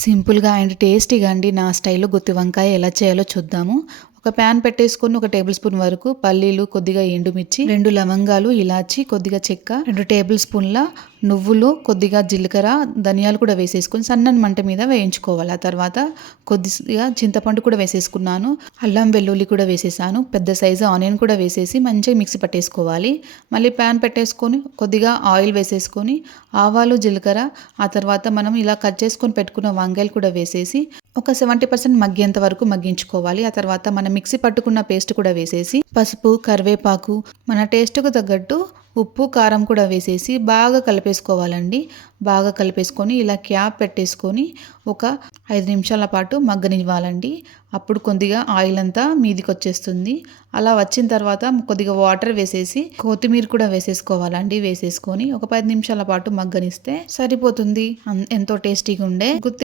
సింపుల్‌గా అండ్ టేస్టీగా అండి నా స్టైల్‌లో గుత్తి వంకాయ ఎలా చేయాలో చూద్దాము. ఒక ప్యాన్ పెట్టేసుకొని ఒక టేబుల్ స్పూన్ వరకు పల్లీలు, కొద్దిగా ఎండుమిర్చి, 2 లవంగాలు, ఇలాచి, కొద్దిగా చెక్క, 2 టేబుల్ స్పూన్ల నువ్వులు, కొద్దిగా జీలకర్ర, ధనియాలు కూడా వేసేసుకొని సన్నని మంట మీద వేయించుకోవాలి. ఆ తర్వాత కొద్దిగా చింతపండు కూడా వేసేసుకున్నాను. అల్లం వెల్లుల్లి కూడా వేసేసాను. పెద్ద సైజు ఆనియన్ కూడా వేసేసి మంచిగా మిక్సీ పట్టేసుకోవాలి. మళ్ళీ ప్యాన్ పెట్టేసుకొని కొద్దిగా ఆయిల్ వేసేసుకొని ఆవాలు, జీలకర్ర, ఆ తర్వాత మనం ఇలా కట్ చేసుకొని పెట్టుకున్న వంకాయలు కూడా వేసేసి ఒక 70% మగ్గేంత వరకు మగ్గించుకోవాలి. ఆ తర్వాత మనం మిక్సీ పట్టుకున్న పేస్ట్ కూడా వేసేసి పసుపు, కరివేపాకు, మన టేస్ట్‌కు తగ్గట్టు ఉప్పు, కారం కూడా వేసేసి బాగా కలిపేసుకోవాలండి. బాగా కలిపేసుకొని ఇలా క్యాప్ పెట్టేసుకొని ఒక 5 నిమిషాల పాటు మగ్గనివ్వాలండి. అప్పుడు కొద్దిగా ఆయిల్ అంతా మీదికొచ్చేస్తుంది. అలా వచ్చిన తర్వాత కొద్దిగా వాటర్ వేసేసి కొత్తిమీర కూడా వేసేసుకోవాలండి. వేసేసుకొని ఒక 10 నిమిషాల పాటు మగ్గనిస్తే సరిపోతుంది. ఎంతో టేస్టీగా ఉండే గుత్తి